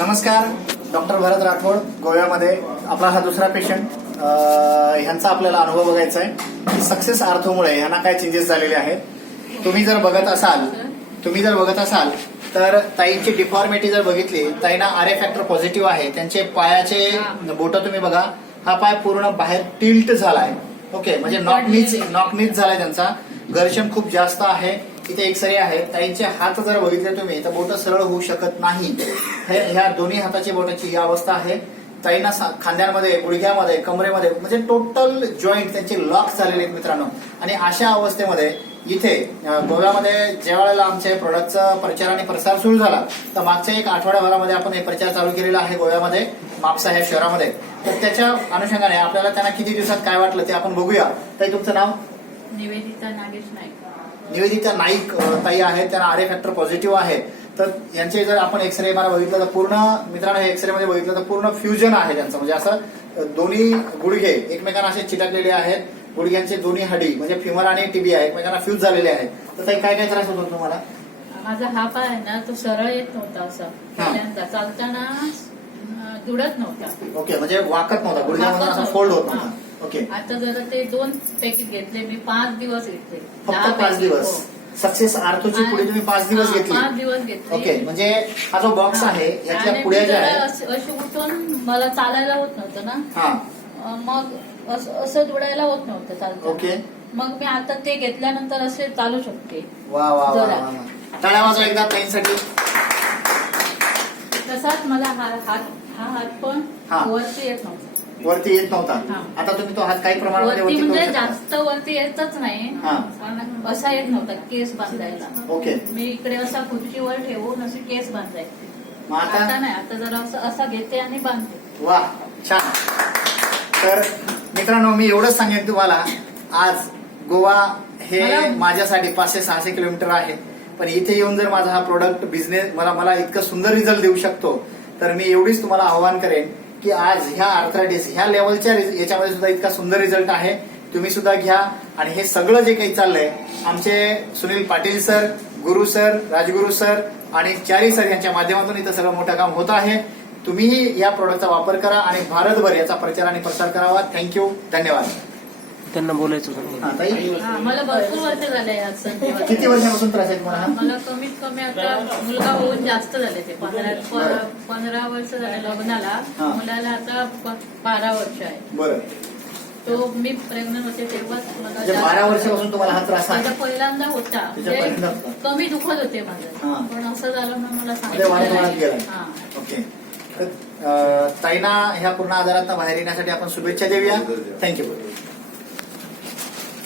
नमस्कार, डॉक्टर भरत राठोड गोव्यामध्ये. आपला हा दुसरा पेशंट. ह्यांचा आपल्याला अनुभव बघायचा आहे की सक्सेस आर्थोमुळे ह्यांना काय चेंजेस झालेले आहेत. तुम्ही जर बघत असाल तर ताईंची डिफॉर्मिटी जर बघितली, ताईंना आर फॅक्टर पॉझिटिव्ह आहे. त्यांचे पायाचे बोट तुम्ही बघा, हा पाय पूर्ण बाहेर टिल्ट झालाय. ओके, म्हणजे नॉकनीच झालाय त्यांचा. घर्षण खूप जास्त आहे. इथे एक्सरे आहे. ताईंचे हात जर बघितले तुम्ही तर बोट सरळ होऊ शकत नाही. ह्या दोन्ही हाताची बोटाची ही अवस्था आहे. ताईंना खांद्यांमध्ये, गुडघ्यामध्ये, कमरेमध्ये म्हणजे टोटल जॉईंट त्यांचे लॉक झालेले आहेत मित्रांनो. आणि अशा अवस्थेमध्ये इथे गोव्यामध्ये ज्या वेळेला आमच्या प्रोडक्टचा प्रचार आणि प्रसार सुरू झाला, तर मागच्या एक आठवड्याभरामध्ये आपण हे प्रचार चालू केलेला आहे गोव्यामध्ये, मापसा ह्या शहरामध्ये. तर त्याच्या अनुषंगाने आपल्याला त्यांना किती दिवसात काय वाटलं ते आपण बघूया. ताई, तुमचं नाव? निवेदिता नागेश नाईक. निवेदिता नाईक ताई आहेत. त्यांना आर फॅक्टर पॉझिटिव्ह आहे. तर यांचे जर आपण एक्सरे मला बघितलं तर पूर्ण मित्रांनो, एक्सरे मध्ये बघितलं तर पूर्ण फ्युजन आहे त्यांचं. म्हणजे असं दोन्ही गुडघे एकमेकांना असे चिटकलेले आहेत. गुडघ्यांचे दोन्ही हडी म्हणजे फिमर आणि टिबिया एकमेकांना फ्यूज झालेले आहेत. तर ताई, काय काय त्रास होतो तुम्हाला? माझा हा पाय आहे ना, तो सरळ येत नव्हता. असं पहिल्यांदा चालताना दुडत नव्हता. ओके, म्हणजे वाकत नव्हता, गुडघ्यामध्ये असं फोल्ड होत नव्हता. ओके, आता जरा ते 2 पॅकेट घेतले मी. 5 दिवस घेतले. फक्त 5 दिवस. सक्सेस आर्थोची पुढे तुम्ही 5 दिवस घेतली? 5 दिवस घेतले. ओके, म्हणजे हा जो बॉक्स आहे यातल्या पुढे जे आहे, अशी उठून मला चालायला होत नव्हतं ना, मग असं दुडायला होत नव्हतं चालतं. ओके, मग मी आता ते घेतल्यानंतर असे चालू शकते. वा वा वा वा. टाळ्या वाजवा एकदा ताईंसाठी. तसाच मला हा हात पण वरती येत नव्हता. वरती येत नव्हता. आता तुम्ही तो हात काही प्रमाणामध्ये वरती म्हणजे करू शकता? जास्त वरती येतच नाही, पण असा येत नव्हता केस बांधायला. ओके, मी इकडे असा खुर्चीवर ठेवून असे केस बांधायचे. मग आता नाही, आता जरा असा घेते आणि बांधते. वा, छान. तर मित्रांनो, मी एवढंच सांगेन तुम्हाला, आज गोवा हे माझ्यासाठी 500-600 किलोमीटर आहे. पण इथे येऊन जर माझा हा प्रोडक्ट बिझनेस मला इतकं सुंदर रिझल्ट देऊ शकतो, तर मी एवढीच तुम्हाला आव्हान करेन की आज ह्या आर्थरायटिस ह्या लेवलच्या याच्यामध्ये सुद्धा इतका सुंदर रिझल्ट आहे. तुम्ही सुद्धा घ्या. आणि हे सगळं जे काही चाललंय, आमचे सुनील पाटील सर, गुरु सर, राजगुरू सर आणि चारी सर यांच्या माध्यमातून इथं सगळं मोठं काम होत आहे. तुम्हीही या प्रोडक्टचा वापर करा आणि भारतभर याचा प्रचार आणि प्रसार करावा. थँक्यू, धन्यवाद. त्यांना बोलायचं होतं. ताई, मला भरपूर वर्ष झाले यात संजीवनी. किती वर्षापासून त्रास आहे तुम्हाला? मला कमीत कमी आता मुलगा होऊन जास्त झाले. ते 15 वर्ष झाले लग्नाला. मुलाला आता 12 वर्ष आहे. बरं. तो मी प्रेग्नंट होते तेव्हाच मला 12 वर्षापासून तुम्हाला हा त्रास आहे? पहिल्यांदा होता. कमी दुखत होते माझं, पण असं झालं ना मला सांगितलं. ओके, ताईंना ह्या पूर्ण आजारात बाहेर येण्यासाठी आपण शुभेच्छा देऊया. थँक्यू.